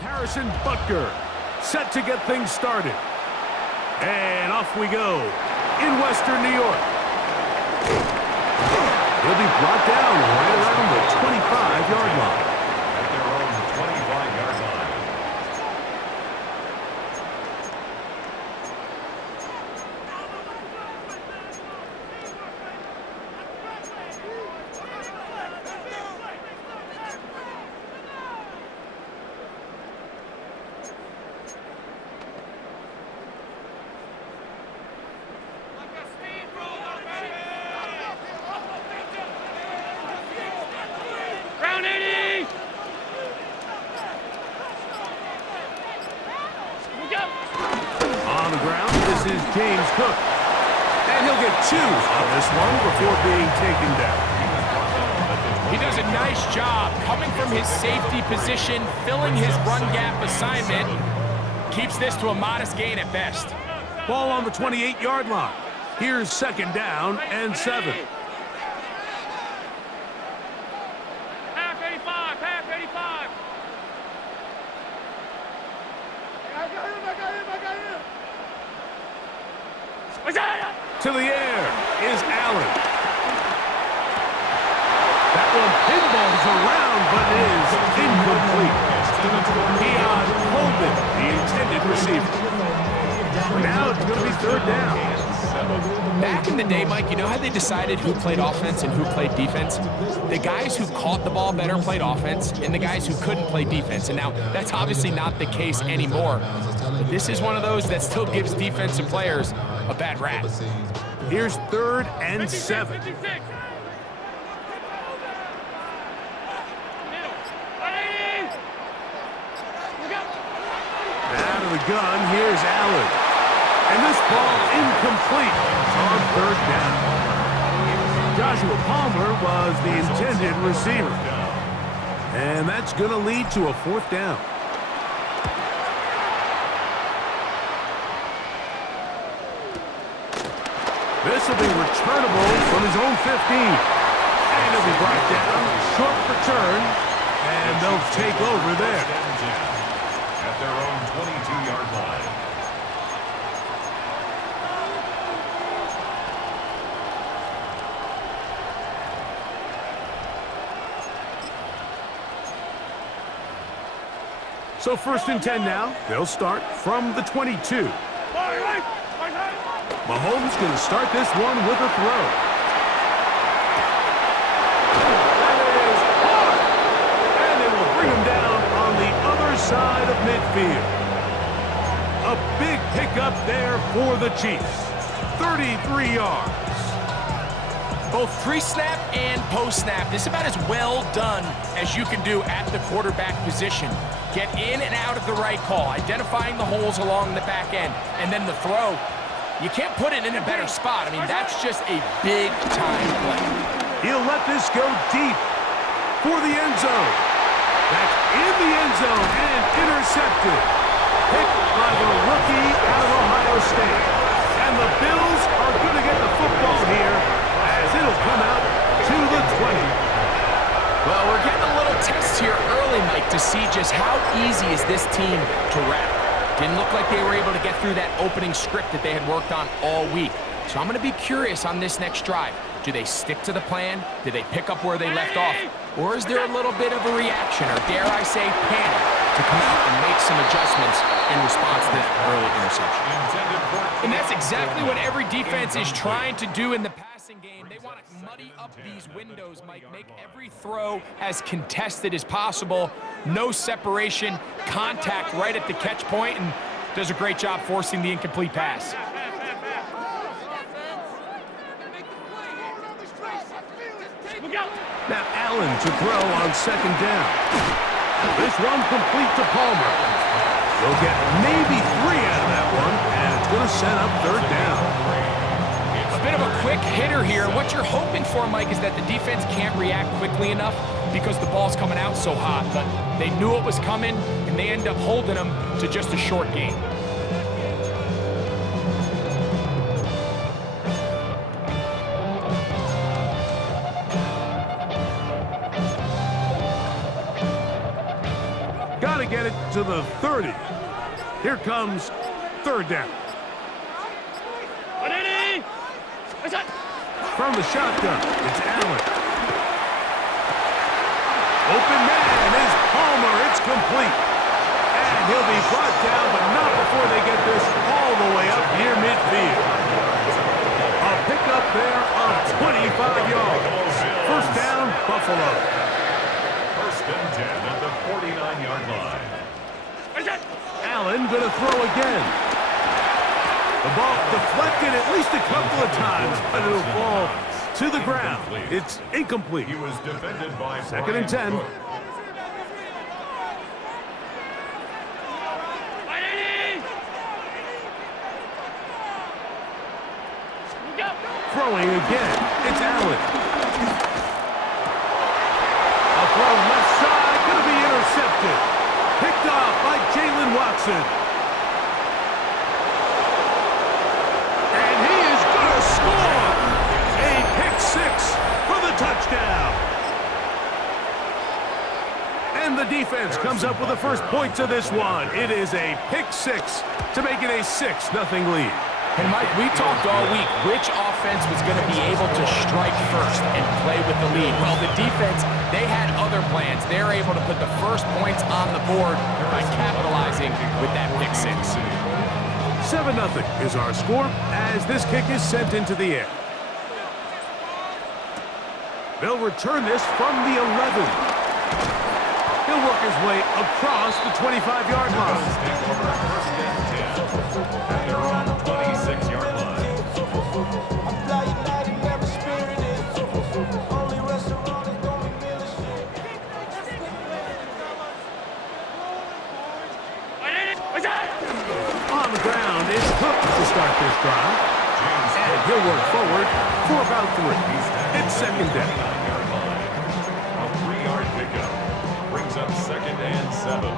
Harrison Butker, set to get things started. And off we go in Western New York. He'll be brought down right around the 25-yard line. At their own 25-yard line. On the ground, this is James Cook. And he'll get 2 on this one before being taken down. He does a nice job coming from his safety position, filling his run gap assignment. Keeps this to a modest gain at best. Ball on the 28-yard line. Here's 2nd down and 7. Half 85, half 85. I got him. To the air is Allen. That one pinballs around, but is incomplete. Keon Coleman, the intended receiver. Now it's going to be 3rd down. Back in the day, Mike, you know how they decided who played offense and who played defense? The guys who caught the ball better played offense, and the guys who couldn't play defense. And now that's obviously not the case anymore. But this is one of those that still gives defensive players a bad rap. Here's 3rd and 7. Out of the gun, here's Allen. And this ball incomplete on 3rd down. Joshua Palmer was the intended receiver. And that's going to lead to a 4th down. This will be returnable from his own 15. And it'll be brought down, short return, and they'll take over there. At their own 22-yard line. So 1st and 10 now. They'll start from the 22. Mahomes going to start this one with a throw. That is hard. And they will bring him down on the other side of midfield. A big pickup there for the Chiefs. 33 yards. Both pre-snap and post-snap, this is about as well done as you can do at the quarterback position. Get in and out of the right call, identifying the holes along the back end, and then the throw. You can't put it in a better spot. I mean, that's just a big-time play. He'll let this go deep for the end zone. Back in the end zone and intercepted. Picked by the rookie out of Ohio State. And the Bills are going to get the football here as it'll come out to the 20. Well, we're getting a little test here early, Mike, to see just how easy is this team to wrap. Didn't look like they were able to get through that opening script that they had worked on all week. So I'm going to be curious on this next drive. Do they stick to the plan? Do they pick up where they left off? Or is there a little bit of a reaction, or dare I say panic, to come out and make some adjustments in response to that early interception? And that's exactly what every defense is trying to do in the passing game. They want to muddy up these windows, Mike, make every throw as contested as possible. No separation, contact right at the catch point, and does a great job forcing the incomplete pass. Now Allen to throw on 2nd down. This one complete to Palmer. They'll get maybe 3 out of that one, and it's going to set up 3rd down. A bit of a quick hitter here. What you're hoping for, Mike, is that the defense can't react quickly enough because the ball's coming out so hot. But they knew it was coming, and they end up holding them to just a short game. Got got to get it to the 30. Here comes third down. From the shotgun, it's Allen. Open man is Palmer. It's complete. And he'll be brought down, but not before they get this all the way up near midfield. A pickup there of 25 yards. First down, Buffalo. First and 10 at the 49-yard line. Allen going to throw again. The ball deflected at least a couple of times, but it'll fall to the ground. It's incomplete. He was defended by Second and 10. Throwing again. It's Allen. A throw left side, going to be intercepted. Picked off by Jalen Watson. And he is going to score. A pick six for the touchdown. And the defense comes up with the first points of this one. It is a pick six to make it a 6-0 lead. And Mike, we talked all week which offense was going to be able to strike first and play with the lead. Well, the defense, they had other plans. They're able to put the first points on the board by capitalizing with that pick six. 7-0 is our score as this kick is sent into the air. They'll return this from the 11. He'll work his way across the 25-yard line. First and 10 at their own 26-yard line. On the ground is Cook to start this drive. And he'll work forward for about 3. It's second down. A 3-yard pickup brings up second and 7.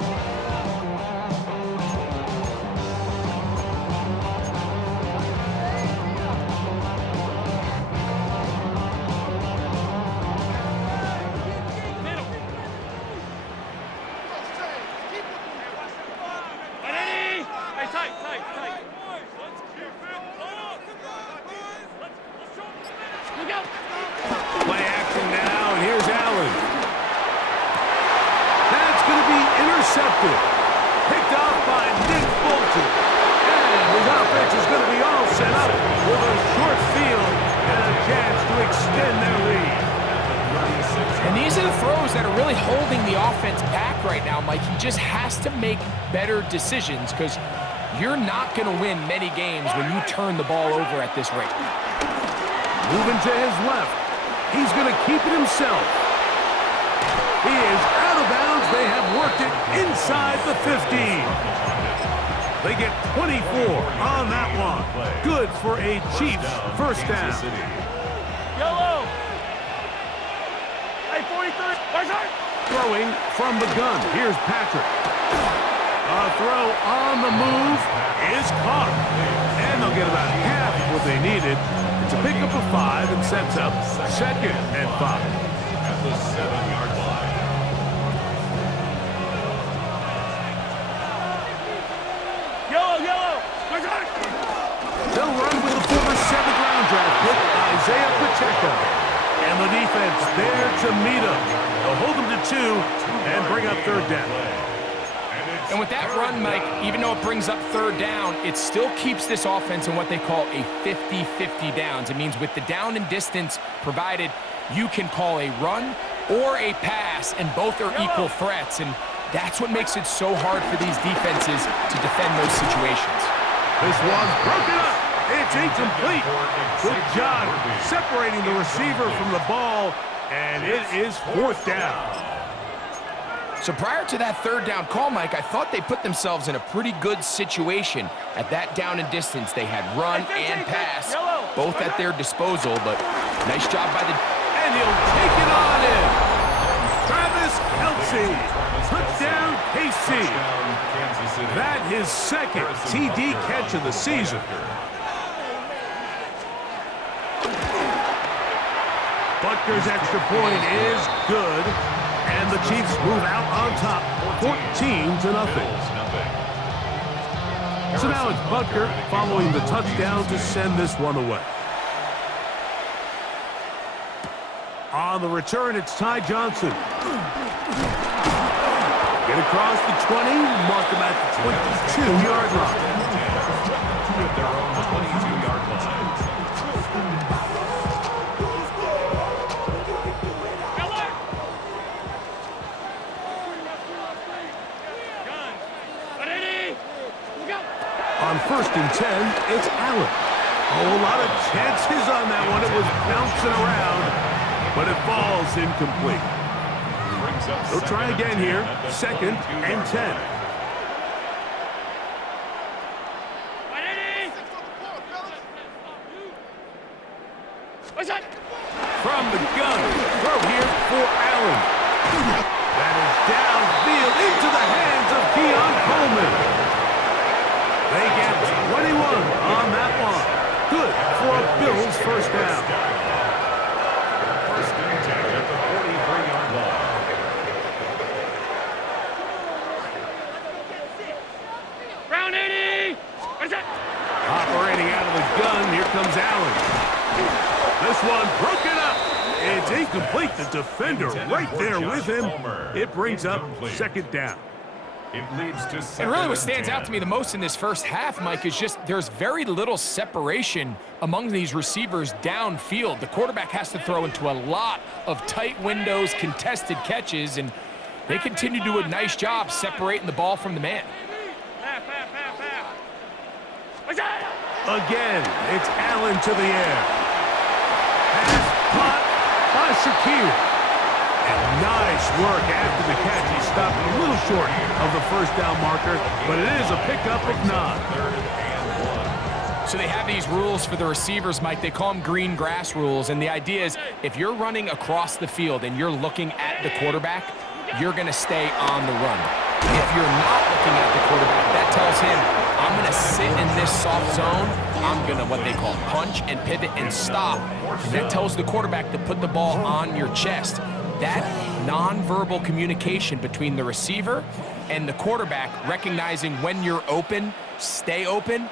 Play action now, and here's Allen. That's going to be intercepted. Picked off by Nick Bolton. And his offense is going to be all set up with a short field and a chance to extend their lead. And these are the throws that are really holding the offense back right now, Mike. He just has to make better decisions because you're not going to win many games when you turn the ball over at this rate. Moving to his left. He's going to keep it himself. He is out of bounds. They have worked it inside the 15. They get 24 on that one. Good for a Chiefs first down. Yellow. Hey, 43. Throwing from the gun. Here's Patrick. A throw on the move is caught. And they'll get about half what they needed. It's a pickup of 5 and sets up second and 5. At the 7-yard line. Yellow. They'll run with the former 7th-round draft pick, Isaiah Pacheco. And the defense there to meet him. They'll hold him to 2 and bring up third down. And with that run, Mike, even though it brings up third down, it still keeps this offense in what they call a 50-50 downs. It means with the down and distance provided, you can call a run or a pass, and both are equal threats. And that's what makes it so hard for these defenses to defend those situations. This one's broken up. It's incomplete. Good job separating the receiver from the ball, and it is fourth down. So prior to that third down call, Mike, I thought they put themselves in a pretty good situation at that down and distance. They had run and pass, both at their disposal, but nice job by the... And he'll take it on in. Travis Kelce. Touchdown, KC. That his second TD catch of the season. Butker's extra point is good. And the Chiefs move out on top, 14-0. So now it's Butker following the touchdown to send this one away. On the return, it's Ty Johnson. Get across the 20, mark him at the 22-yard line. At their own 22-yard line. On 1st and 10, it's Allen. Oh, a lot of chances on that one. It was bouncing around, but it falls incomplete. They'll try again here. 2nd and 10. From the gun, throw here for Allen. That is downfield into the hands of Keon Coleman. They get 21 on that one. Good for a Bills first down. 1st and 10 at the 43-yard line. Round 80! Operating out of the gun, here comes Allen. This one broken up. It's incomplete. The defender right there with him. It brings up 2nd down. It leads to 2nd And really what and stands 10. out to me the most in this first half, Mike, is just there's very little separation among these receivers downfield. The quarterback has to throw into a lot of tight windows, contested catches, and they continue to do a nice job separating the ball from the man. Again, it's Allen to the air. Pass caught by Shakir. And nice work after the catch. He stopped a little short of the first down marker, but it is a pickup of 9. So they have these rules for the receivers, Mike. They call them green grass rules, and the idea is if you're running across the field and you're looking at the quarterback, you're going to stay on the run. If you're not looking at the quarterback, that tells him, I'm going to sit in this soft zone. I'm going to, what they call, punch and pivot and stop. And that tells the quarterback to put the ball on your chest. That nonverbal communication between the receiver and the quarterback, recognizing when you're open, stay open,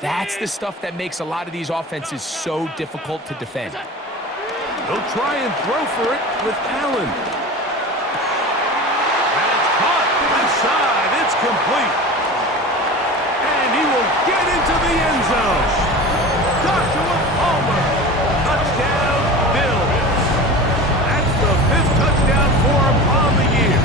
that's the stuff that makes a lot of these offenses so difficult to defend. They'll try and throw for it with Allen. That's caught. Left side. It's complete. And he will get into the end zone. Joshua Palmer. Touchdown, Bills. That's the 5th touchdown for him on the year.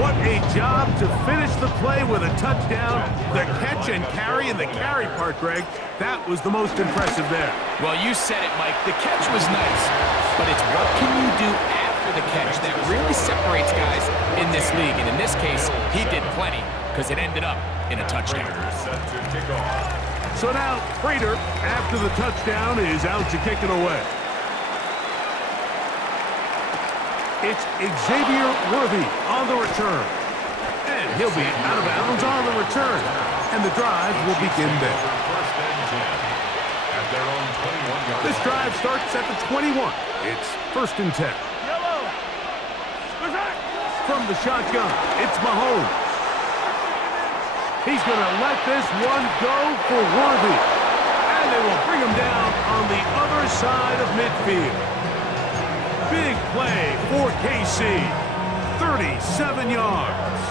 What a job to finish the play with a touchdown. The catch and carry, and the carry part, Greg, that was the most impressive there. Well, you said it, Mike. The catch was nice, but it's what can you do after the catch that really separates guys in this league. And in this case, he did plenty because it ended up in a touchdown. Set to kick off. So now, Prater, after the touchdown, is out to kick it away. It's Xavier Worthy on the return. And he'll be out of bounds on the return. And the drive will begin there. 1st and 10 at their own 21-yard This line. drive starts at the 21. It's 1st and 10. Yellow! From the shotgun, it's Mahomes. He's going to let this one go for Worthy. And they will bring him down on the other side of midfield. Big play for KC. 37 yards.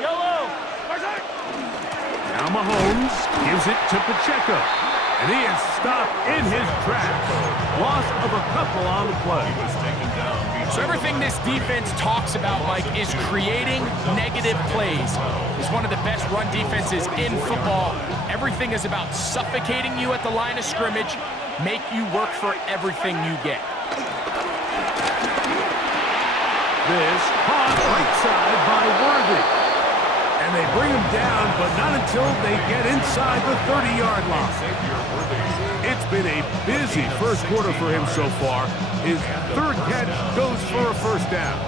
Yellow! Now Mahomes gives it to Pacheco. And he is stopped in his tracks. Loss of a couple on the play. Was taken down. So everything this defense talks about, Mike, is creating negative plays. It's one of the best run defenses in football. Everything is about suffocating you at the line of scrimmage, make you work for everything you get. This caught right side by Worthy. And they bring him down, but not until they get inside the 30-yard line. It's been a busy first quarter for him so far. His 3rd catch goes for a first down.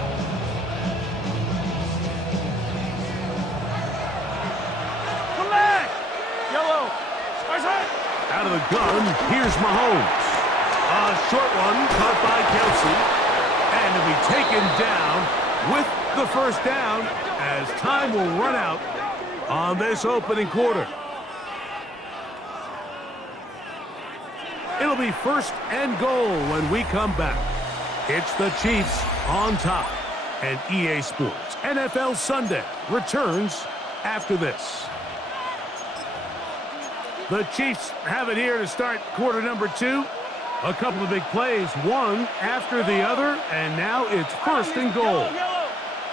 Come back! Yellow! Out of the gun, here's Mahomes. A short one caught by Kelsey. And to be taken down with the first down as time will run out on this opening quarter. It'll be 1st and goal when we come back. It's the Chiefs on top. And EA Sports NFL Sunday returns after this. The Chiefs have it here to start quarter number 2. A couple of big plays, one after the other, and now it's 1st and goal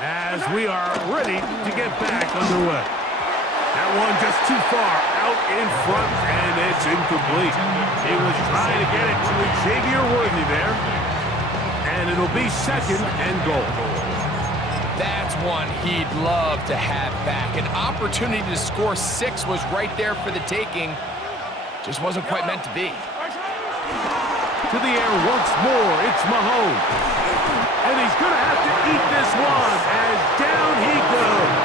as we are ready to get back underway. That one just too far out in front, and it's incomplete. He was trying to get it to Xavier Worthy there, and it'll be 2nd and goal. That's one he'd love to have back. An opportunity to score 6 was right there for the taking. Just wasn't quite meant to be. To the air once more, it's Mahomes. And he's going to have to eat this one as down he goes.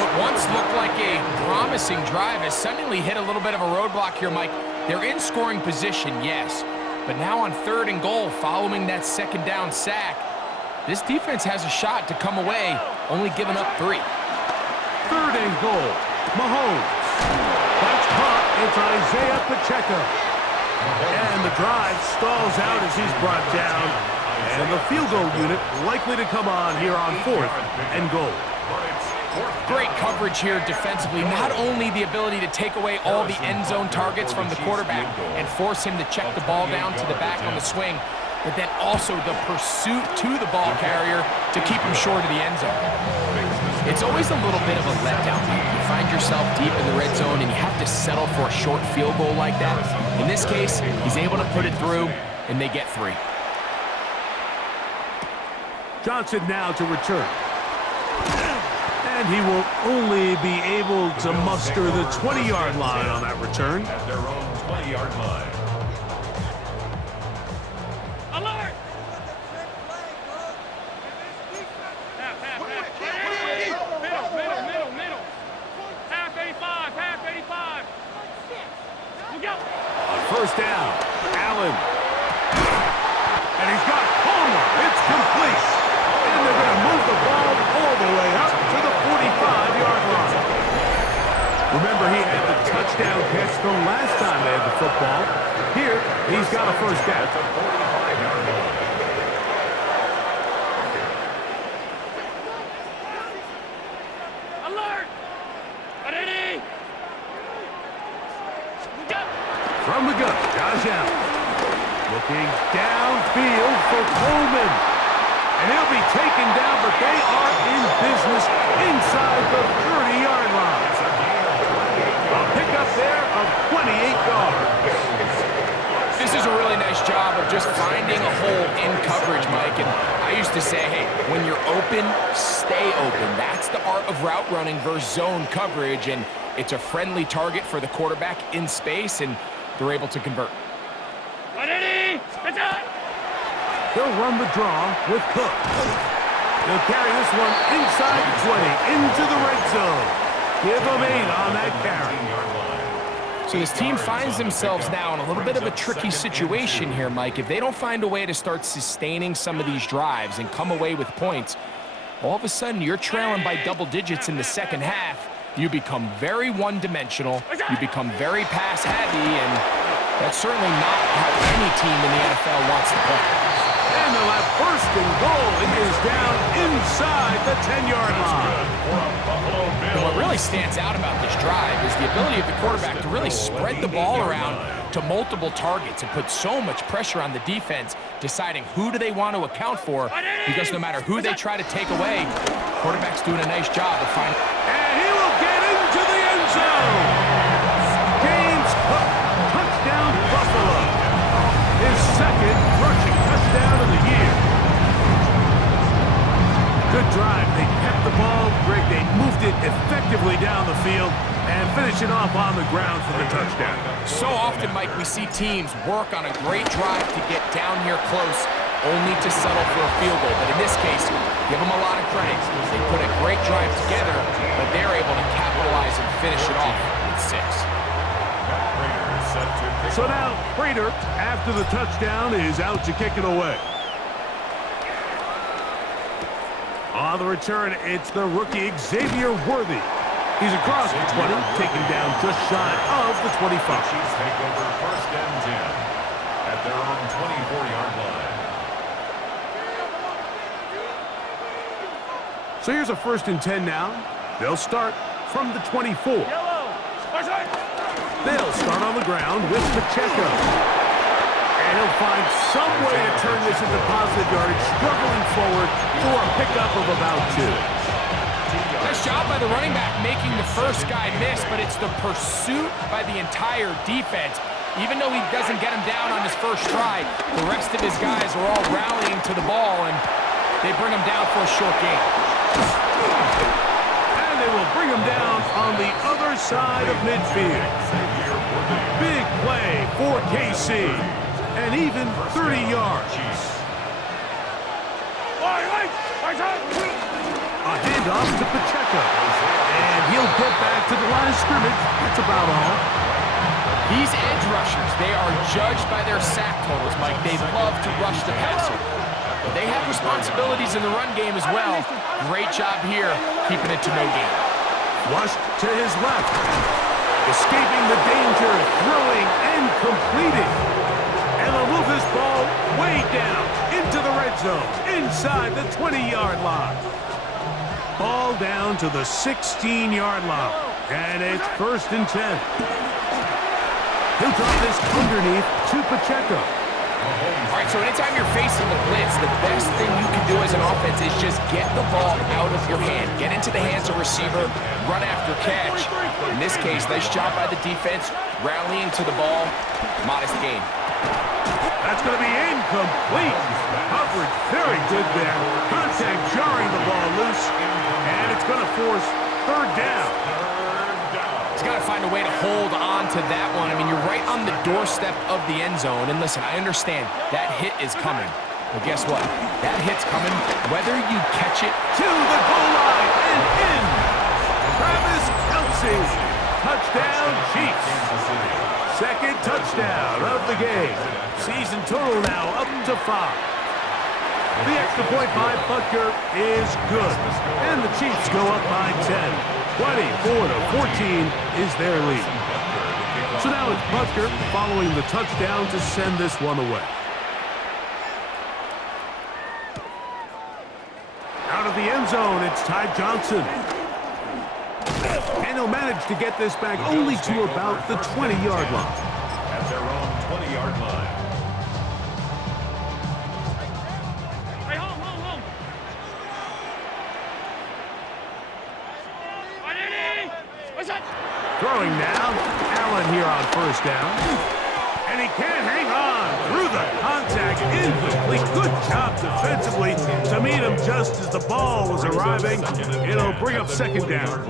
What once looked like a promising drive has suddenly hit a little bit of a roadblock here, Mike. They're in scoring position, yes. But now on 3rd and goal, following that 2nd down sack, this defense has a shot to come away, only giving up 3. 3rd and goal, Mahomes. That's caught. It's Isaiah Pacheco. And the drive stalls out as he's brought down. And the field goal unit likely to come on here on 4th and goal. Great coverage here defensively. Not only the ability to take away all the end zone targets from the quarterback and force him to check the ball down to the back on the swing, but then also the pursuit to the ball carrier to keep him short of the end zone. It's always a little bit of a letdown. You find yourself deep in the red zone and you have to settle for a short field goal like that. In this case, he's able to put it through, and they get 3. Johnson now to return. And he will only be able to muster the 20-yard line on that return. At their own 20-yard line. Alert! Middle. Half 85. Look out! On 1st down, Allen. And he's got Palmer. It's complete. And they're going to move the ball all the way up to the 45-yard line. Remember, he had the touchdown catch the last time they had the football. Here, he's got a 1st down. Alert! Ready! From the gun, Josh Allen. Looking downfield for Coleman. And he'll be taken down, but they are in business inside the 30-yard line. A pickup there of 28 yards. This is a really nice job of just finding a hole in coverage, Mike. And I used to say, hey, when you're open, stay open. That's the art of route running versus zone coverage. And it's a friendly target for the quarterback in space, and they're able to convert. Ready! It's out! He'll run the draw with Cook. He'll carry this one inside the 20, into the red zone. Give him 8 on that carry. So this team finds themselves now in a little bit of a tricky situation here, Mike. If they don't find a way to start sustaining some of these drives and come away with points, all of a sudden you're trailing by double digits in the 2nd half. You become very one-dimensional. You become very pass-heavy, and that's certainly not how any team in the NFL wants to play. And they'll have 1st and goal. It is down inside the 10-yard line. And what really stands out about this drive is the ability of the quarterback to really spread the ball around to multiple targets and put so much pressure on the defense, deciding who do they want to account for, because no matter who they try to take away, quarterback's doing a nice job of finding. And he will get into the end zone. James Cook, touchdown Buffalo. His 2nd rushing touchdown of the year. Good drive. They kept the ball. Greg, they moved it effectively down the field and finish it off on the ground for the touchdown. So often, Mike, we see teams work on a great drive to get down here close, only to settle for a field goal. But in this case, give them a lot of credit. They put a great drive together, but they're able to capitalize and finish it off with 6. Set to So now, Prater, after the touchdown, is out to kick it away. On the return, it's the rookie Xavier Worthy. He's across the 20, taken down just shy of the 25. Chiefs take over 1st and 10 at their own 24-yard line. So here's a 1st and 10 now. They'll start from the 24. They'll start on the ground with Pacheco. And he'll find some way to turn this into positive yardage, struggling forward for a pickup of about 2. Nice job by the running back making the first guy miss, but it's the pursuit by the entire defense. Even though he doesn't get him down on his first try, the rest of his guys are all rallying to the ball, and they bring him down for a short gain. And they will bring him down on the other side of midfield. Big play for KC, and even 30 yards. A handoff to Pacheco, and he'll get back to the line of scrimmage. That's about all. These edge rushers, they are judged by their sack totals, Mike. They love to rush the passer. But they have responsibilities in the run game as well. Great job here, keeping it to no gain. Flushed to his left. Escaping the danger, throwing and completing. And they'll move this ball way down into the red zone, inside the 20-yard line. Ball down to the 16-yard line. And it's 1st and 10. He'll drop this underneath to Pacheco. All right, so anytime you're facing the blitz, the best thing you can do as an offense is just get the ball out of your hand. Get into the hands of receiver, run after catch. In this case, nice job by the defense, rallying to the ball. Modest gain. That's going to be incomplete. Coverage very good there. Contact jarring the ball loose. And it's going to force 3rd down. He's got to find a way to hold on to that one. I mean, you're right on the doorstep of the end zone. And listen, I understand that hit is coming. But guess what? That hit's coming whether you catch it. To the goal line and in. Travis Kelce. Touchdown, Chiefs. 2nd touchdown of the game. Season total now up to 5. The extra point by Butker is good. And the Chiefs go up by 10. 24-14 is their lead. So now it's Butker following the touchdown to send this one away. Out of the end zone, it's Ty Johnson. And he'll manage to get this back only to about the 20-yard line. At their own 20-yard line. Throwing now, Allen here on 1st down. And he can't hang on through the contact, incomplete. Good job defensively to meet him just as the ball was arriving. It'll bring up 2nd down.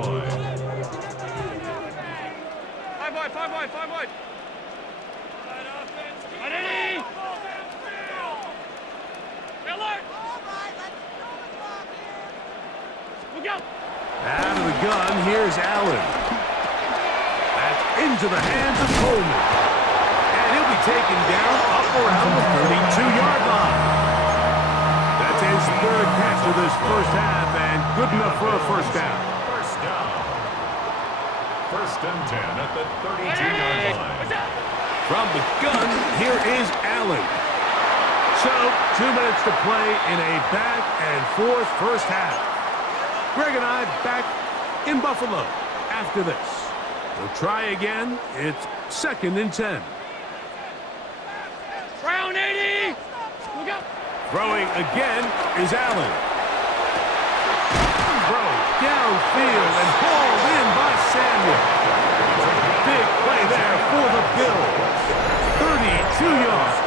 5 wide. Ready? Alert! We'll go. Out of the gun, here's Allen. That's into the hands of Coleman. And he'll be taken down up around the 32-yard line. That's his 3rd catch of this 1st half, and good enough for a 1st down. 1st down. 1st and 10 at the 32-yard line. From the gun, here is Allen. So, 2 minutes to play in a back-and-forth 1st half. Greg and I back in Buffalo after this. We'll try again. It's 2nd and 10. Round 80. We'll go. Throwing again is Allen. Throw downfield and hauled in by Samuel. Big play there for the Bills. 32 yards.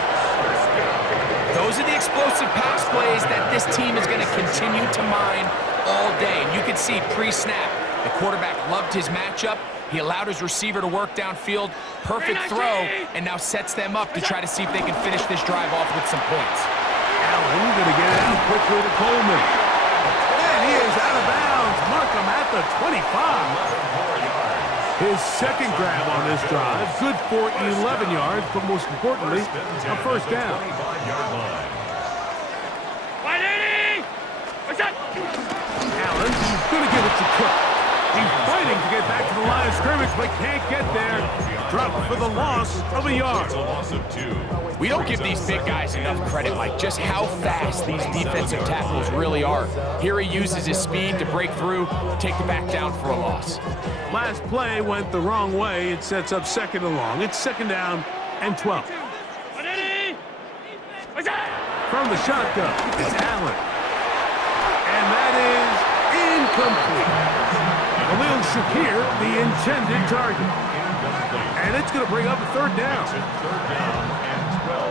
Those are the explosive pass plays that this team is going to continue to mine all day. And you can see pre-snap, the quarterback loved his matchup. He allowed his receiver to work downfield. Perfect throw, and now sets them up to try to see if they can finish this drive off with some points. Allen going to get it out quickly to Coleman. And he is out of bounds. Mark him at the 25. His second grab on this drive, good for 11 yards, but most importantly, a first down. 25-yard line. 180! What's that? Allen, going to give it to Cook. He's fighting to get back to the line of scrimmage, but can't get there. Dropped for the loss of a yard. It's a loss of 2. We don't give these big guys enough credit, Mike, just how fast these defensive tackles really are. Here he uses his speed to break through, take the back down for a loss. Last play went the wrong way. It sets up second and long. It's second down and 12. 180! What's that? From the shotgun, it's Allen. And that is incomplete. Khalil Shakir, the intended target. And it's going to bring up a third down.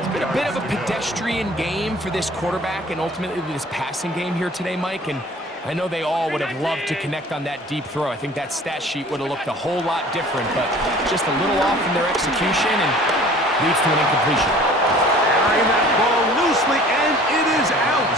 It's been a bit of a pedestrian game for this quarterback and ultimately this passing game here today, Mike. And I know they all would have loved to connect on that deep throw. I think that stat sheet would have looked a whole lot different, but just a little off in their execution and leads to an incompletion. Carrying that ball loosely, and it is out.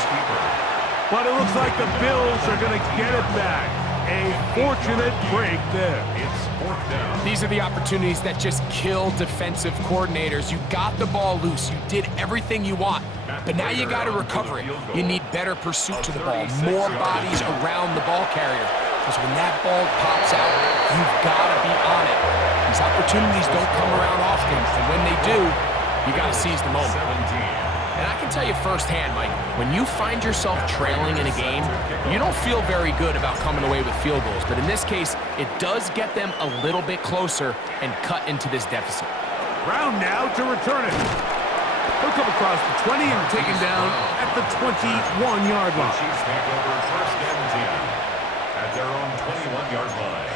But it looks like the Bills are going to get it back. A fortunate break there. It's 4th down. These are the opportunities that just kill defensive coordinators. You got the ball loose. You did everything you want. But now you got to recover it. You need better pursuit to the ball, more bodies around the ball carrier. Because when that ball pops out, you've got to be on it. These opportunities don't come around often, and when they do, you got to seize the moment. 17. And I can tell you firsthand, Mike, when you find yourself trailing in a game, you don't feel very good about coming away with field goals. But in this case, it does get them a little bit closer and cut into this deficit. Brown now to return it. He'll come across the 20 and taken down at the 21-yard line. Chiefs take over 1st and 10 at their own 21-yard line.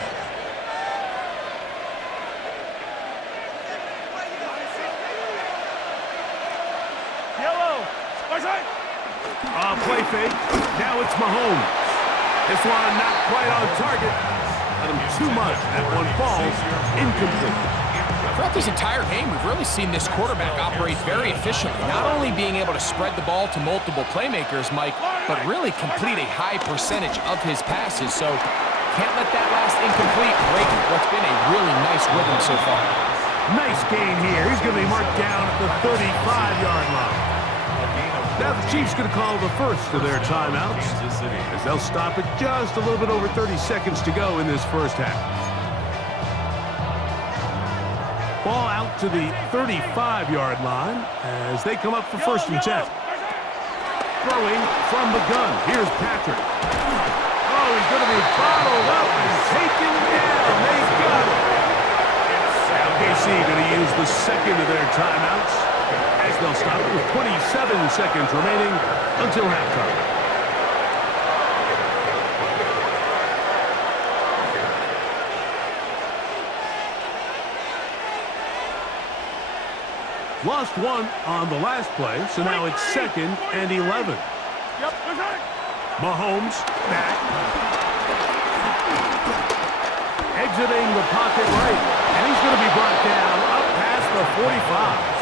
Yellow! What's that? Play fake. Now it's Mahomes. This one not quite on target. Got him too much. That one falls incomplete. Throughout this entire game, we've really seen this quarterback operate very efficiently, not only being able to spread the ball to multiple playmakers, Mike, but really complete a high percentage of his passes. So can't let that last incomplete break what's been a really nice rhythm so far. Nice gain here. He's going to be marked down at the 35-yard line. Now the Chiefs going to call the first of their timeouts as they'll stop it just a little bit over 30 seconds to go in this first half. Ball out to the 35-yard line as they come up for 1st and 10. Throwing from the gun. Here's Patrick. Oh, he's going to be bottled up and taken down. They got it. Now KC going to use the second of their timeouts as they'll stop it with 27 seconds remaining until halftime. Lost one on the last play, so now it's 2nd and 11. Yep, what's that? Mahomes back. Exiting the pocket right. And he's going to be brought down up past the 45.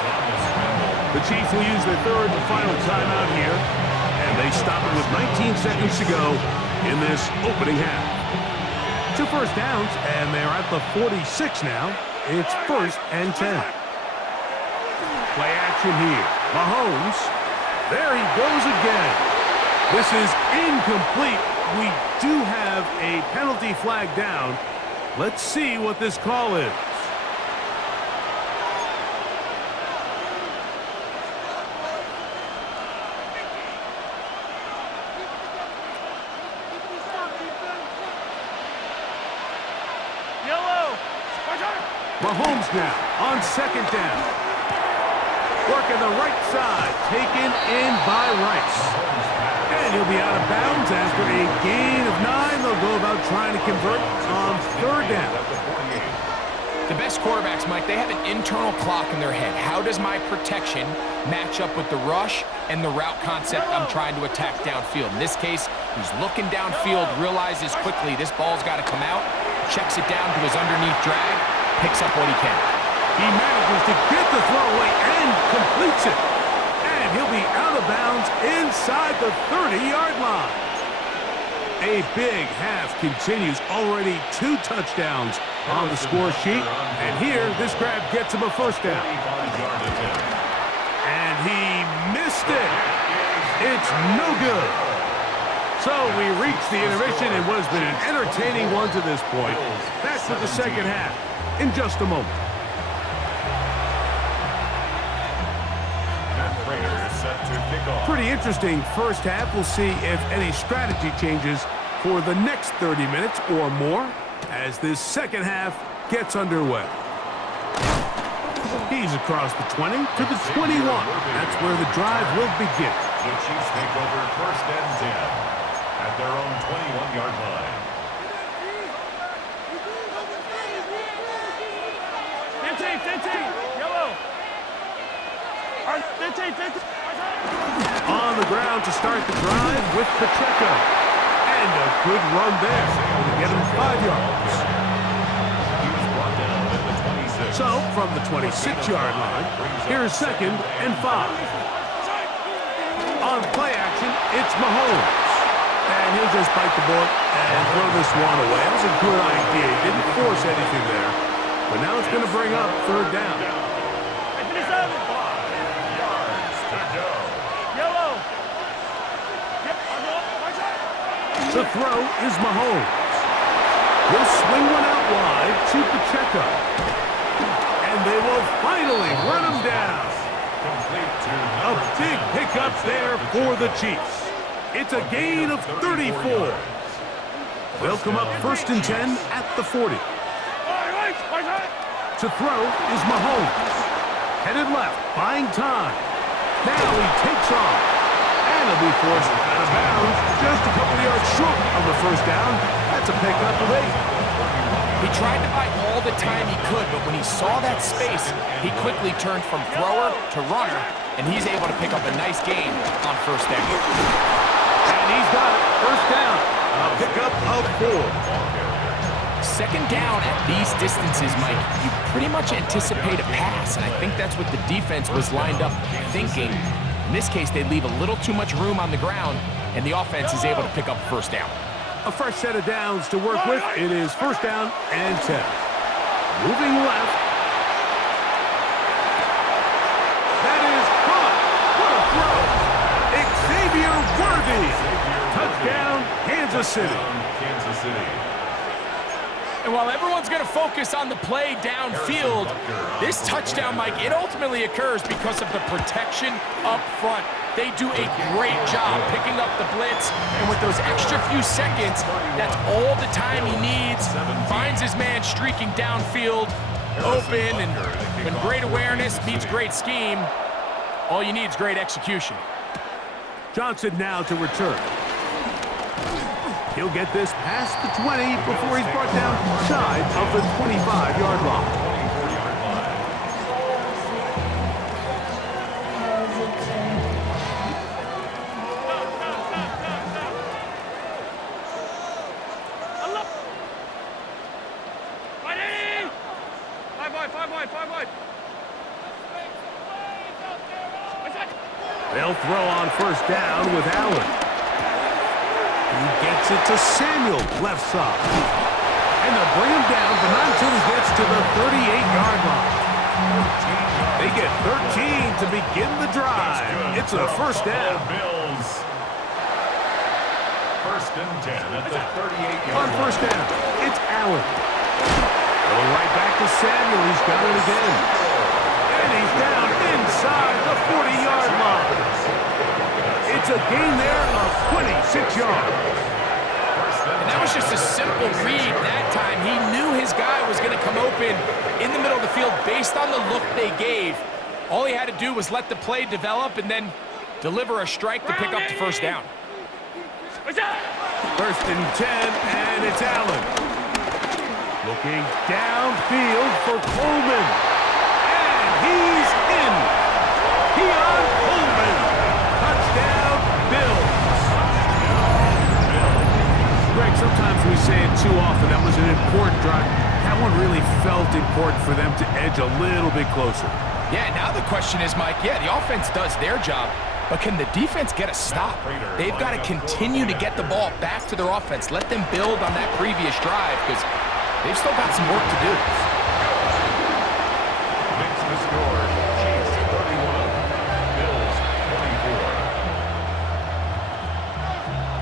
The Chiefs will use their 3rd and final timeout here. And they stop it with 19 seconds to go in this opening half. 2 first downs, and they're at the 46 now. It's 1st and 10. Play action here. Mahomes. There he goes again. This is incomplete. We do have a penalty flag down. Let's see what this call is. Yellow! What's that? Mahomes now on 2nd down. Working the right side, taken in by Rice. And he'll be out of bounds after a gain of 9. They'll go about trying to convert on 3rd down. The best quarterbacks, Mike, they have an internal clock in their head. How does my protection match up with the rush and the route concept I'm trying to attack downfield? In this case, he's looking downfield, realizes quickly this ball's got to come out, checks it down to his underneath drag, picks up what he can. He manages to get the throw away and completes it. And he'll be out of bounds inside the 30-yard line. A big half continues. Already 2 touchdowns on the score sheet. And here, this grab gets him a first down. And he missed it. It's no good. So we reach the intermission in what has been an entertaining one to this point. Back to the second half in just a moment. Pretty interesting first half. We'll see if any strategy changes for the next 30 minutes or more as this second half gets underway. He's across the 20 to the 21. That's where the drive will begin. The Chiefs take over first and 10 at their own 21-yard line. Yellow. 15. On the ground to start the drive with Pacheco. And a good run there to get him 5 yards. He was brought down at the 26. So, from the 26-yard line, here's 2nd and 5. On play action, it's Mahomes. And he'll just bite the bullet and throw this one away. That was a good idea. He didn't force anything there. But now it's going to bring up 3rd down. 5 yards to go. Yellow. The throw is Mahomes. He'll swing one out wide to Pacheco. And they will finally run him down. A big pickup there for the Chiefs. It's a gain of 34. They'll come up 1st and 10 at the 40. To throw is Mahomes. Headed left, buying time. Now he takes off. And he'll be forced out of bounds just a couple yards short of the first down. That's a pickup of 8. He tried to buy all the time he could, but when he saw that space, he quickly turned from thrower to runner, and he's able to pick up a nice gain on first down. And he's got it. First down. A pickup of 4. Second down at these distances, Mike, you pretty much anticipate a pass, and I think that's what the defense was lined up thinking. In this case, they leave a little too much room on the ground, and the offense is able to pick up first down. A fresh set of downs to work with. It is 1st down and 10. Moving left. That is caught. What a throw. Xavier Worthy. Touchdown, Kansas City. Kansas City. And while everyone's going to focus on the play downfield, this touchdown, Mike, it ultimately occurs because of the protection up front. They do a great job picking up the blitz, and with those extra few seconds, that's all the time he needs. Finds his man streaking downfield, open, and when great awareness meets great scheme, all you need is great execution. Johnson now to return. He'll get this past the 20 before he's brought down shy of the 25-yard line. They'll throw on first down with Allen. He gets it to Samuel, left side. And they'll bring him down, but not until he gets to the 38-yard line. They get 13 to begin the drive. It's a first down. Bills. 1st and 10 at the 38-yard On first down, it's Allen. Going right back to Samuel. He's got it again. And he's down inside the 40-yard line. It's a gain there of 26 yards. And that was just a simple read that time. He knew his guy was going to come open in the middle of the field based on the look they gave. All he had to do was let the play develop and then deliver a strike to pick up the first down. 1st and 10, and it's Allen. Looking downfield for Coleman. And he's in. Keon Coleman. Touchdown, Bills. Greg, sometimes we say it too often. That was an important drive. That one really felt important for them to edge a little bit closer. Yeah, now the question is, Mike, the offense does their job. But can the defense get a stop? They've got to continue to get the ball back to their offense. Let them build on that previous drive because they've still got some work to do. Makes the score. Chiefs 31, Bills 24.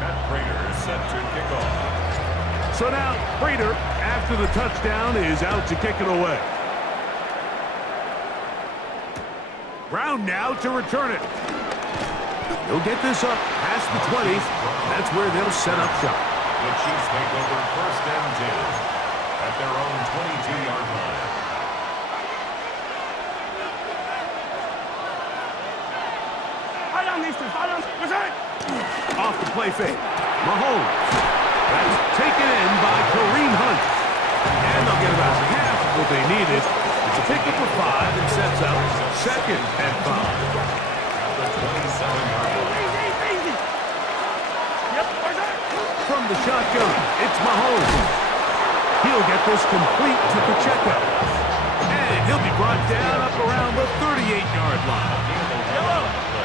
Matt Prater is set to kick off. So now, Prater, after the touchdown, is out to kick it away. Brown now to return it. He'll get this up past the 20. That's where they'll set up shop. The Chiefs take over 1st and 10 at their own 22-yard line. Off the play fake. Mahomes. That's taken in by Kareem Hunt. And they'll get about half of what they needed. It's a pickup of 5 and sets up 2nd and 5. At the 27-yard line. From the shotgun, it's Mahomes. He'll get this complete to Pacheco. And he'll be brought down up around the 38-yard line.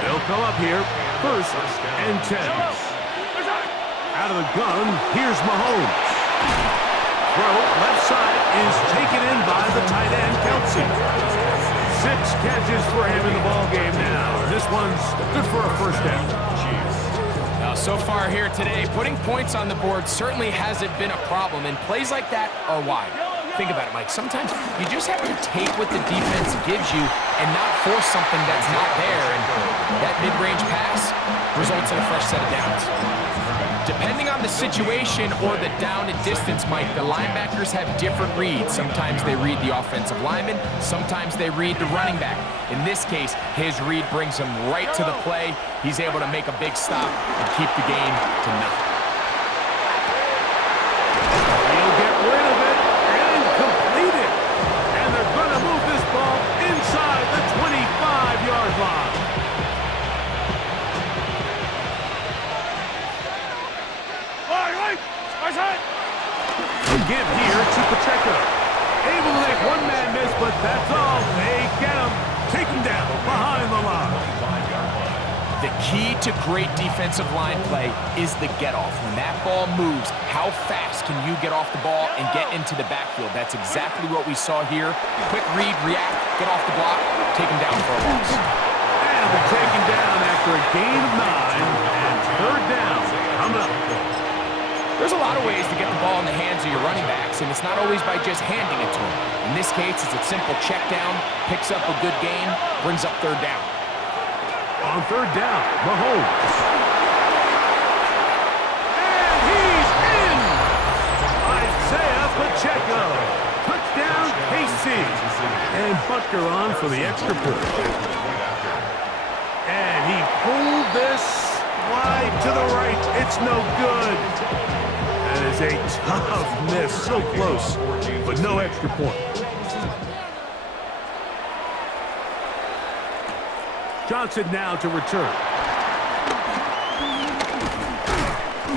They'll come up here, 1st and 10. Out of the gun, here's Mahomes. Throw left side is taken in by the tight end, Kelsey. 6 catches for him in the ballgame now. This one's good for a 1st down. Now, so far here today, putting points on the board certainly hasn't been a problem, and plays like that are why. Think about it, Mike. Sometimes you just have to take what the defense gives you and not force something that's not there, and that mid-range pass results in a fresh set of downs. Depending on the situation or the down and distance, Mike, the linebackers have different reads. Sometimes they read the offensive lineman, sometimes they read the running back. In this case, his read brings him right to the play. He's able to make a big stop and keep the game to nothing. He'll get rid of it and complete it. And they're going to move this ball inside the 25-yard line. A give here to Pacheco. Able to make one-man miss, but that's all. They get him. Take him down behind the line. The key to great defensive line play is the get-off. When that ball moves, how fast can you get off the ball and get into the backfield? That's exactly what we saw here. Quick read, react, get off the block, take him down for a loss. And they're taken down after a gain of 9 and 3rd down. Coming up. There's a lot of ways to get the ball in the hands of your running backs, and it's not always by just handing it to them. In this case, it's a simple check down, picks up a good gain, brings up 3rd down. On 3rd down, Mahomes. And he's in! Isaiah Pacheco. Touchdown, KC. And Butker on for the extra point. And he pulled this wide to the right. It's no good. That is a tough miss. So close, but no extra point. Johnson now to return.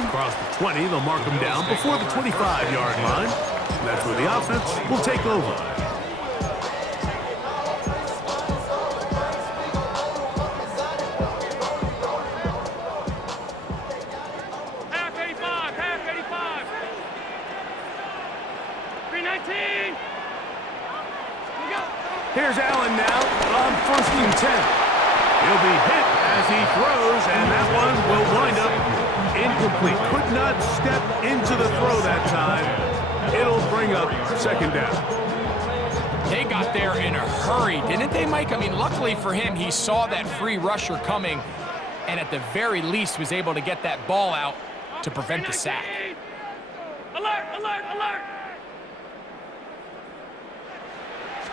Across the 20, they'll mark him down before the 25-yard line. That's where the offense will take over. Here's Allen now on 1st and 10. He'll be hit as he throws, and that one will wind up incomplete. Could not step into the throw that time. It'll bring up 2nd down. They got there in a hurry, didn't they, Mike? I mean, luckily for him, he saw that free rusher coming, and at the very least was able to get that ball out to prevent the sack. Alert, alert, alert!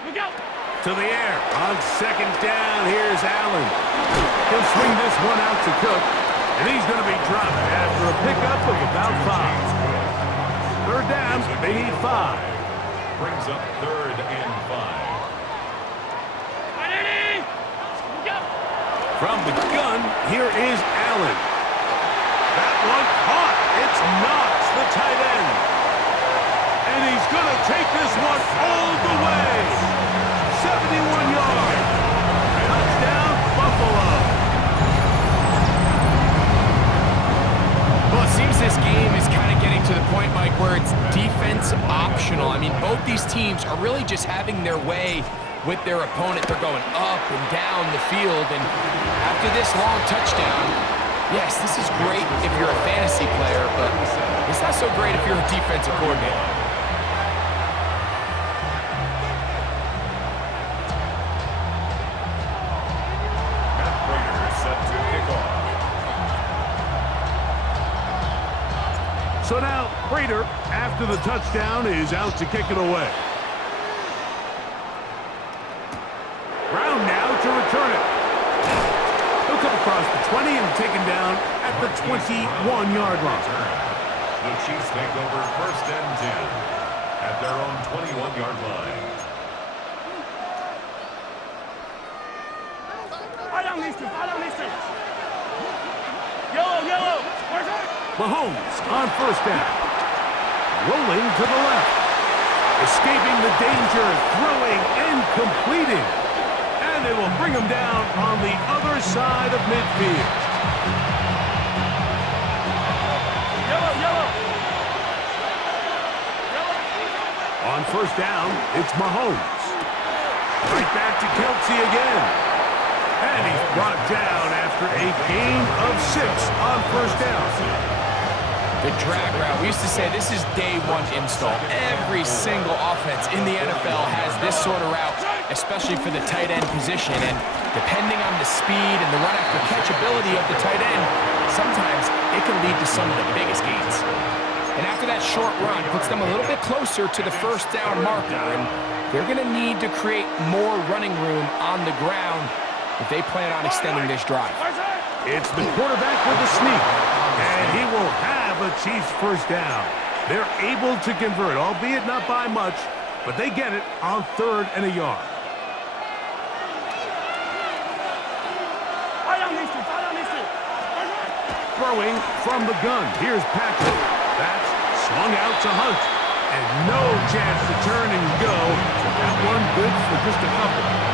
Look out! To the air on 2nd down. Here's Allen. He'll swing this one out to Cook, and he's going to be dropped after a pickup of about 5. 3rd down, they need 5. Brings up 3rd and 5. From the gun, here is Allen. That one caught. It's Knox, the tight end. And he's going to take this one all the way. 71 yards. Touchdown, Buffalo. emotional. I mean, both these teams are really just having their way with their opponent. They're going up and down the field, and after this long touchdown, yes, this is great if you're a fantasy player, but it's not so great if you're a defensive coordinator. So now, Prater, after the touchdown, is out to kick it away. Brown now to return it. He'll come across the 20 and taken down at the 21-yard line. The Chiefs take over 1st and 10 at their own 21-yard line. Yellow, yellow. Mahomes on 1st down. Rolling to the left. Escaping the danger, throwing and completing. And they will bring him down on the other side of midfield. Yellow, yellow. On 1st down, it's Mahomes. Right back to Kelsey again. And he's brought down after a gain of 6 on 1st down. The drag route, we used to say this is day one install. Every single offense in the NFL has this sort of route, especially for the tight end position. And depending on the speed and the run after catch ability of the tight end, sometimes it can lead to some of the biggest gains. And after that short run, puts them a little bit closer to the 1st down marker. And they're going to need to create more running room on the ground if they plan on extending this drive. It's the quarterback with a sneak, and he will have a Chiefs 1st down. They're able to convert, albeit not by much, but they get it on 3rd and a yard. Throwing from the gun. Here's Patrick. That's swung out to Hunt, and no chance to turn and go. So that one good for just a couple.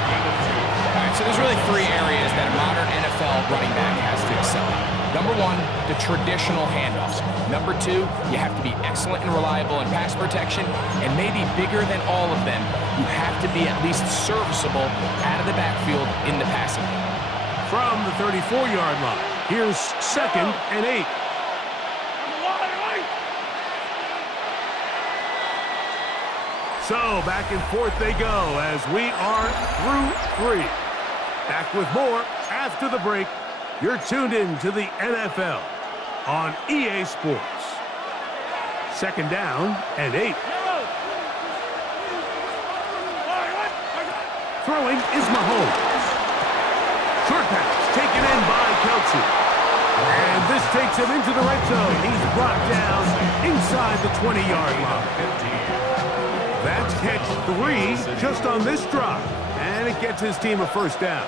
So there's really 3 areas that a modern NFL running back has to excel in. Number 1, the traditional handoffs. Number 2, you have to be excellent and reliable in pass protection. And maybe bigger than all of them, you have to be at least serviceable out of the backfield in the passing game. From the 34-yard line, here's 2nd and 8. So back and forth they go as we are through 3. Back with more after the break. You're tuned in to the NFL on EA Sports. 2nd down and 8. Throwing is Mahomes. Short pass taken in by Kelsey. And this takes him into the red zone. He's brought down inside the 20-yard line. That's catch 3 just on this drive. And it gets his team a 1st down.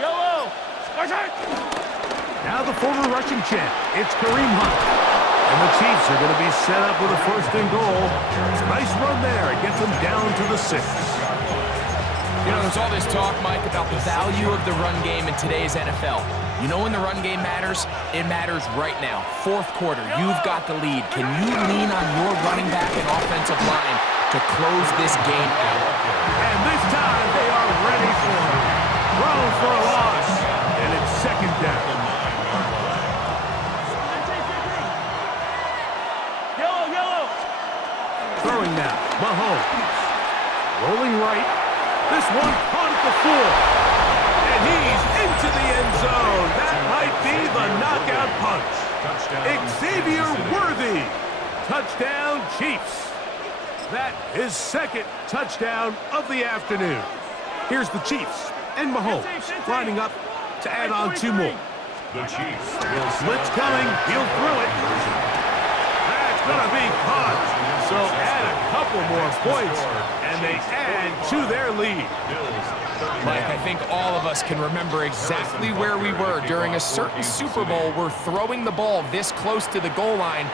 Yellow. Now the former rushing champ, it's Kareem Hunt. And the Chiefs are going to be set up with a 1st and goal. It's a nice run there. It gets them down to the 6. You know, there's all this talk, Mike, about the value of the run game in today's NFL. You know when the run game matters? It matters right now. 4th quarter, you've got the lead. Can you lean on your running back and offensive line to close this game out? And this time they are ready for it. Thrown for a loss. And it's 2nd down. Yellow, yellow. Throwing now, Mahomes. Rolling right. This one caught at the floor. And he's into the end zone. That might be the knockout punch. Xavier Worthy. Touchdown, Chiefs. That is 2nd touchdown of the afternoon. Here's the Chiefs and Mahomes lining up to add on 2 more. The Chiefs will Blitz coming. He'll throw it. That's going to be caught. So add a couple more points, and they add to their lead. Mike, I think all of us can remember exactly where we were during a certain Super Bowl where throwing the ball this close to the goal line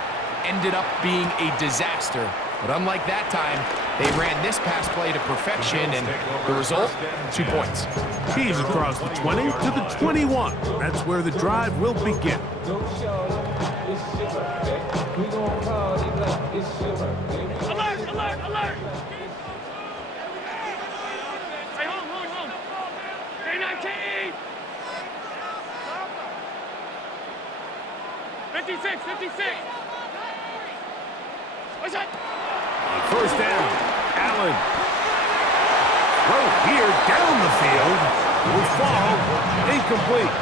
ended up being a disaster. But unlike that time, they ran this pass play to perfection, and the result, 2 points. He's across the 20 to the 21. That's where the drive will begin. Alert! Alert, alert. Hey, hold. Day 19. 56. What's that? On first down, Allen. Throw here down the field. Will fall. Incomplete.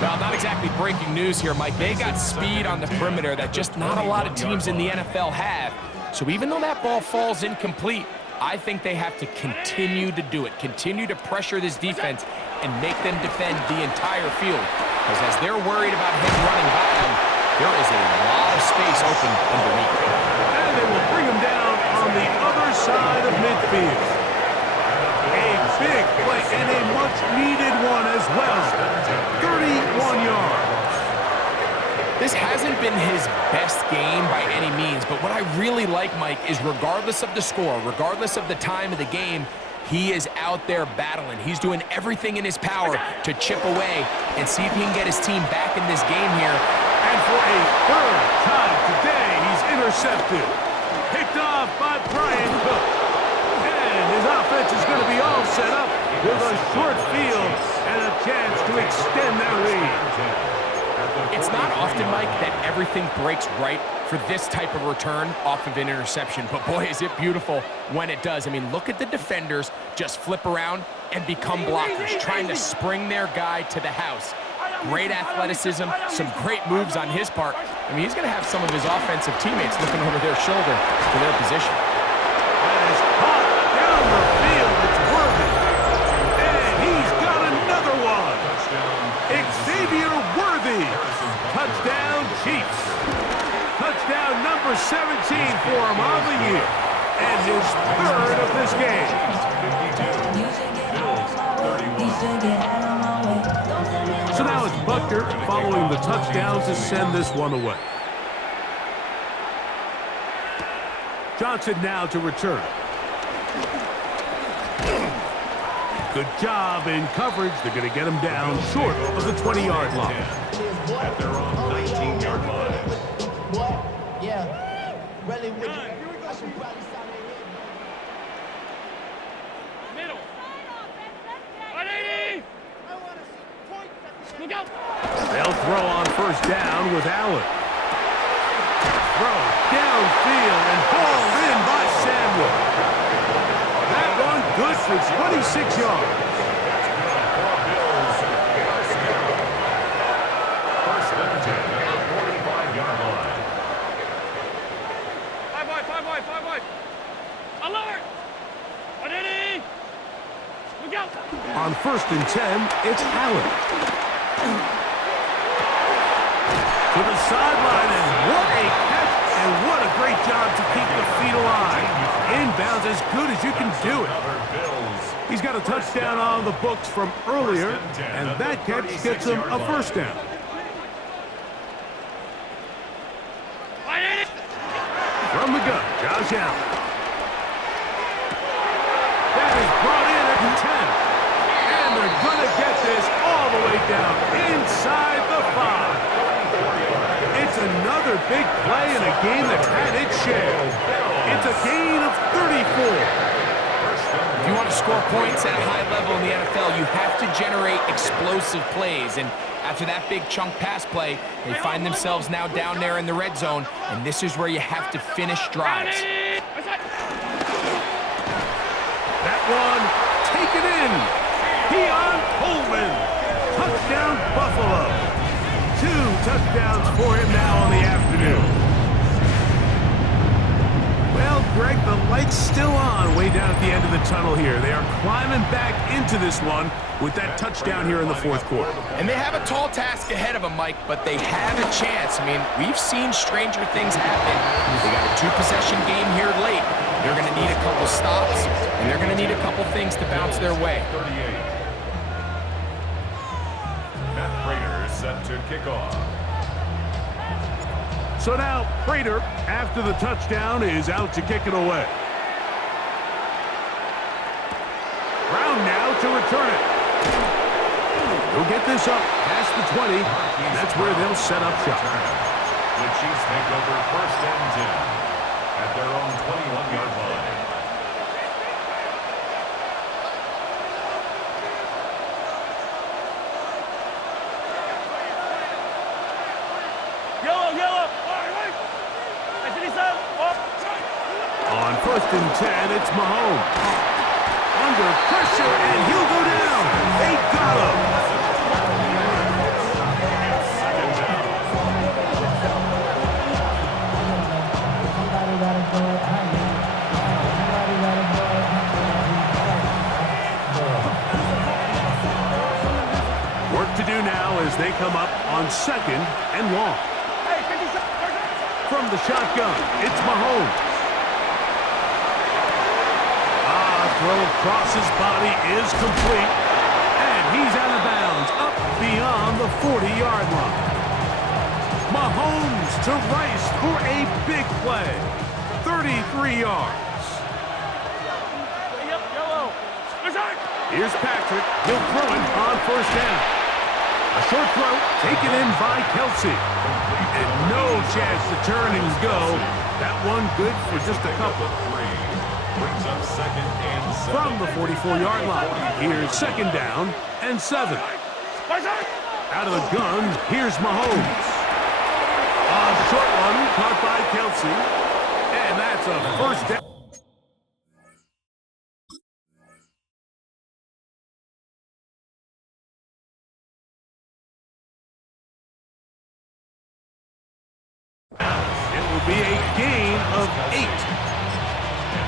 Well, not exactly breaking news here, Mike. They got speed on the perimeter that just not a lot of teams in the NFL have. So even though that ball falls incomplete, I think they have to continue to do it, continue to pressure this defense and make them defend the entire field. Because as they're worried about him running by them, there is a lot of space open underneath. And they will bring him down on the other side of midfield. A big play and a much-needed one as well. 31 yards. This hasn't been his best game by any means, but what I really like, Mike, is regardless of the score, regardless of the time of the game, he is out there battling. He's doing everything in his power to chip away and see if he can get his team back in this game here. And for a third time today, he's intercepted. Picked off by Brian Cook. And his offense is going to be all set up with a short field and a chance to extend their lead. It's not often, Mike, that everything breaks right for this type of return off of an interception. But boy, is it beautiful when it does. I mean, look at the defenders just flip around and become blockers, trying to spring their guy to the house. Great athleticism, some great moves on his part. I mean, he's going to have some of his offensive teammates looking over their shoulder to their position. That is caught down the field. It's Worthy. And he's got another one. Xavier Worthy. Touchdown, Chiefs. Touchdown number 17 for him on the year. And his third of this game. So now it's Buckner following the touchdown to send this one away. Johnson now to return. Good job in coverage. They're going to get him down short of the 20-yard line. At their own 19-yard line. What? Yeah. Really, would you? I should probably sign it Middle. 180. Look out. They'll throw on first down with Allen. Throw downfield and hauled in by Samuel. That one good for 26 yards. First and 10 at the 45-yard line. 5 wide. Alert. 180. Look out. On first and 10, it's Allen. To the sideline, and what a catch, and what a great job to keep the feet alive. Inbounds as good as you can do it. He's got a touchdown on the books from earlier, and that catch gets him a first down. From the gun, Josh Allen. That is brought in at the 10. And they're going to get this all the way down inside the 5. It's another big play in a game that's had its share. It's a gain of 34. If you want to score points at a high level in the NFL, you have to generate explosive plays. And after that big chunk pass play, they find themselves now down there in the red zone, and this is where you have to finish drives. That one taken in. Keon Coleman. Touchdown, Buffalo. 2 touchdowns for him now on the afternoon. Well, Greg, the light's still on way down at the end of the tunnel here. They are climbing back into this one with that touchdown here in the fourth quarter. And they have a tall task ahead of them, Mike, but they have a chance. I mean, we've seen stranger things happen. They got a 2-possession game here late. They're going to need a couple stops, and they're going to need a couple things to bounce their way. 38. Matt Prater set to kick off. So now Prater, after the touchdown, is out to kick it away. Brown now to return it. He'll get this up past the 20, and that's where they'll set up shop. The Chiefs take over first and 10. at their own 21-yard line. Yellow, yellow. On 1st and 10, it's Mahomes. Under pressure, and he'll go down. They got him. Work to do now as they come up on 2nd and long. From the shotgun, it's Mahomes. Throw across his body is complete, and he's out of bounds, up beyond the 40-yard line. Mahomes to Rice for a big play, 33 yards. Here's Patrick. He'll throw it on 1st down. A short throw taken in by Kelsey, and no chance to turn and go. That one good for just a couple. Brings up 2nd and 7. From the 44-yard line, here's 2nd down and 7. Out of the gun, here's Mahomes. A short one caught by Kelsey, and that's a 1st down. It will be a gain of 8.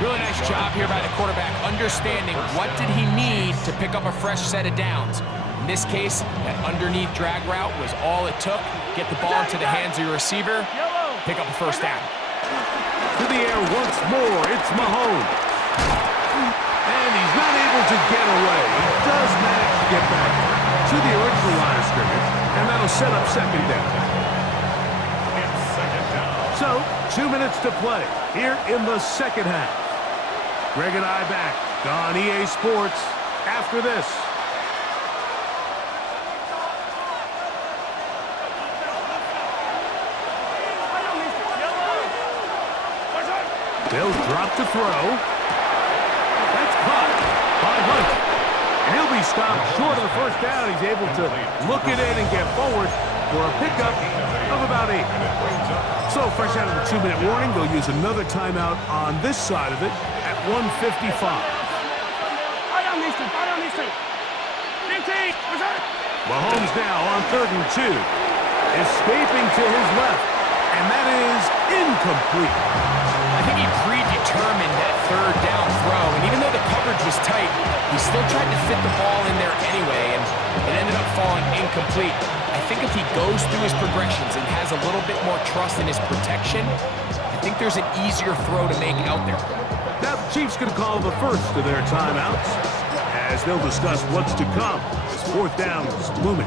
Really nice job here by the quarterback, understanding what did he need to pick up a fresh set of downs. In this case, that underneath drag route was all it took. Get the ball into the hands of your receiver, pick up a 1st down. To the air once more, it's Mahomes. And he's not able to get away. He does manage to get back to the original line of scrimmage, and that'll set up 2nd down. It's 2nd down. So, 2 minutes to play here in the 2nd half. Greg and I back on EA Sports after this. They'll drop to throw. That's caught by Hunt. And he'll be stopped short of the 1st down. He's able to look it in and get forward for a pickup of about 8. So, fresh out of the 2-minute warning, they'll use another timeout on this side of it at 1:55. Mahomes now on 3rd and 2. Escaping to his left, and that is incomplete. I think he predetermined that 3rd down throw, and even though the coverage was tight, he still tried to fit the ball in there anyway, and it ended up falling incomplete. I think if he goes through his progressions and has a little bit more trust in his protection, I think there's an easier throw to make out there. Now the Chiefs going to call the first of their timeouts as they'll discuss what's to come. This 4th down is looming.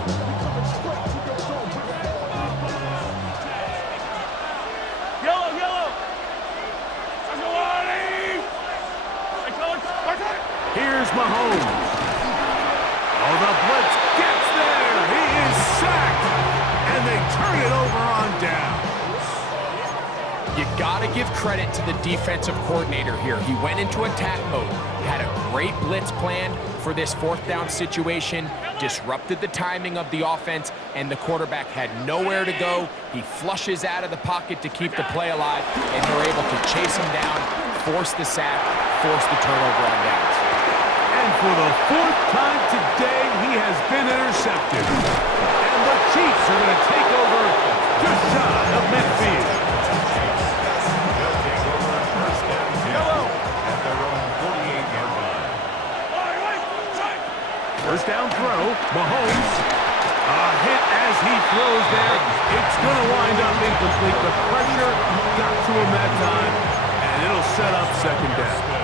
Here's Mahomes. Oh, the blitz gets there. He is sacked, and they turn it over on down. You gotta give credit to the defensive coordinator here. He went into attack mode, had a great blitz plan for this 4th down situation, disrupted the timing of the offense, and the quarterback had nowhere to go. He flushes out of the pocket to keep the play alive, and they're able to chase him down, force the sack, force the turnover on downs. And for the 4th time today, he has been intercepted. And the Chiefs are going to take over just shy of midfield. They'll take over 1st and 10 at their own 48-yard line. 1st down throw, Mahomes. A hit as he throws there. It's going to wind up incomplete. The pressure got to him that time, and it'll set up 2nd down.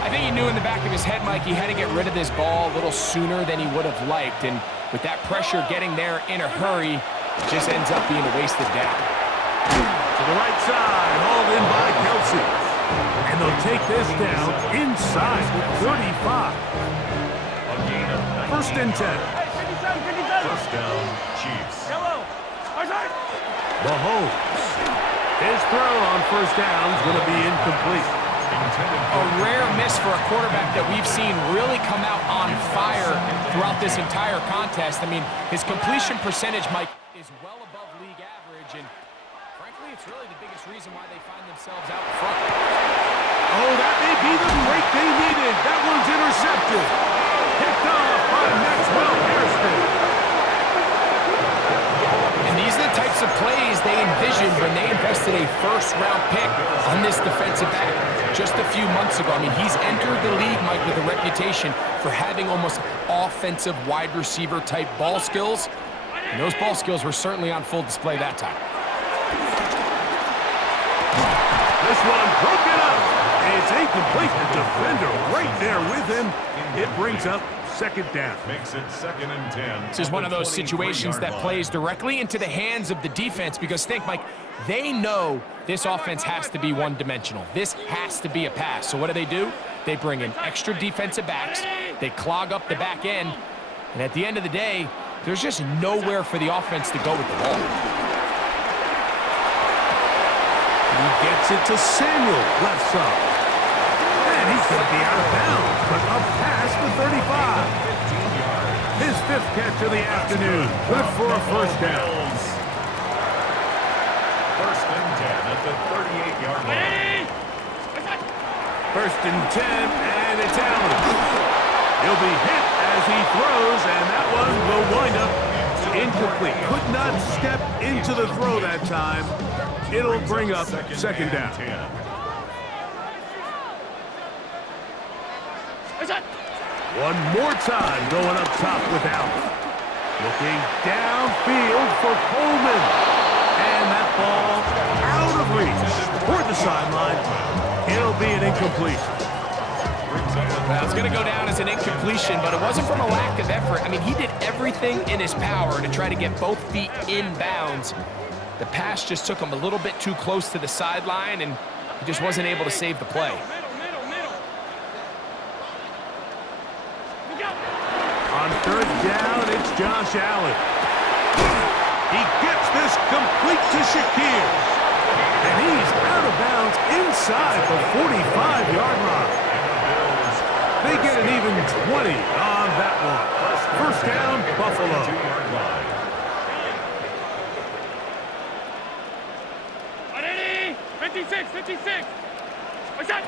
I think he knew in the back of his head, Mike, he had to get rid of this ball a little sooner than he would have liked. And with that pressure getting there in a hurry, it just ends up being a wasted down. To the right side, hauled in by Kelsey. And they'll take this down inside the 35. A gain of 1st and 10. 1st down, Chiefs. Mahomes. His throw on first down is going to be incomplete. A rare miss for a quarterback that we've seen really come out on fire throughout this entire contest. I mean, his completion percentage, Mike, is well above league average, and frankly, it's really the biggest reason why they find themselves out front. Oh, that may be the break they needed. That one's intercepted. Picked off by Maxwell Hairston. And these are the types of plays they envisioned when they invested a first-round pick on this defensive back just a few months ago. I mean, he's entered the league, Mike, with a reputation for having almost offensive wide receiver type ball skills. And those ball skills were certainly on full display that time. This one broken up. It's incomplete. The defender right there with him. It brings up second down. Makes it 2nd and 10. This is one of those situations that plays directly into the hands of the defense because think, Mike, they know this offense has to be one-dimensional. This has to be a pass. So what do? They bring in extra defensive backs. They clog up the back end. And at the end of the day, there's just nowhere for the offense to go with the ball. He gets it to Samuel, left side. And he's going to be out of bounds, but up past the 35. His 5th catch of the afternoon. Good for a first down. 1st and 10 at the 38-yard line. 1st and 10, and it's Allen. He'll be hit as he throws, and that one will wind up incomplete. Could not step into the throw that time. It'll bring up second down. One more time going up top with Allen. Looking downfield for Coleman. And that ball out of reach toward the sideline. It'll be an incompletion. Well, it's going to go down as an incompletion, but it wasn't from a lack of effort. I mean, he did everything in his power to try to get both feet in bounds. The pass just took him a little bit too close to the sideline, and he just wasn't able to save the play. On 3rd down, it's Josh Allen. He gets this complete to Shakir. And he's out of bounds inside the 45-yard line. They get an even 20 on that one. First down, Buffalo. 56. What's that?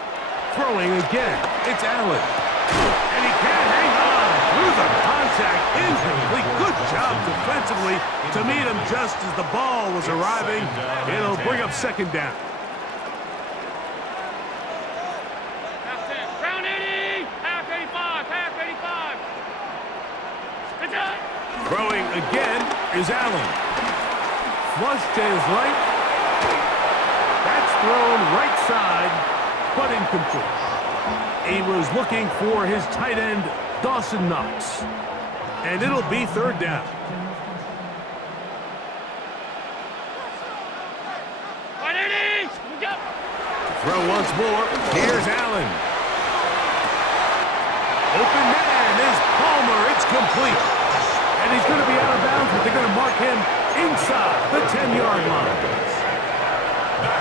Throwing again, it's Allen. And he can't hang on through the contact. Incomplete. Good job defensively to meet him just as the ball was arriving. It'll bring up second down. Half 10. Round 80. Half 85. It's it. Throwing again is Allen. Flush to his right. That's thrown right side, but incomplete. He was looking for his tight end, Dawson Knox. And it'll be 3rd down. Throw once more. Here's Allen. Open man is Palmer. It's complete. And he's going to be out of bounds, but they're going to mark him inside the 10-yard line.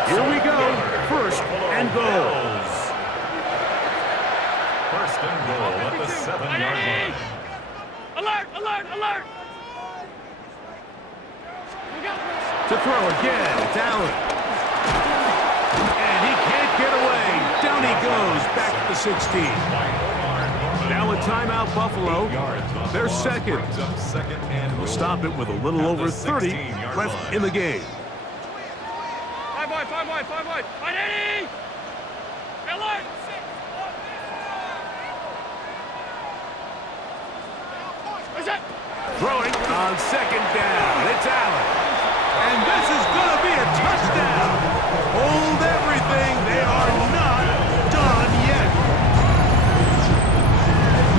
Here we go. 1st and goal. 1st and goal at the 7-yard line. Alert! To throw again, it's Allen. And he can't get away. Down he goes, back at the 16. Now a timeout, Buffalo. They're second. And we'll stop it with a little over 30 left in the game. 5 wide. 180. Alert! Throwing on 2nd down. It's Allen. And this is going to be a touchdown. Hold everything. They are not done yet.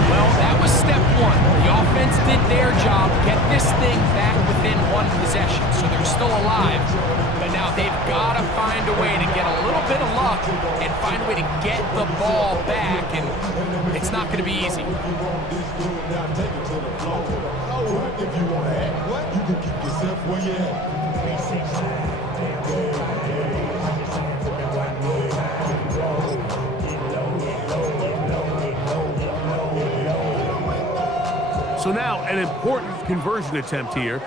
Well, that was step 1. The offense did their job, get this thing back within 1 possession, so they're still alive. But now they've got to find a way to get a little bit of luck and find a way to get the ball back, and it's not going to be easy. If you want to act, what? You can keep yourself where you at. So now an important conversion attempt here.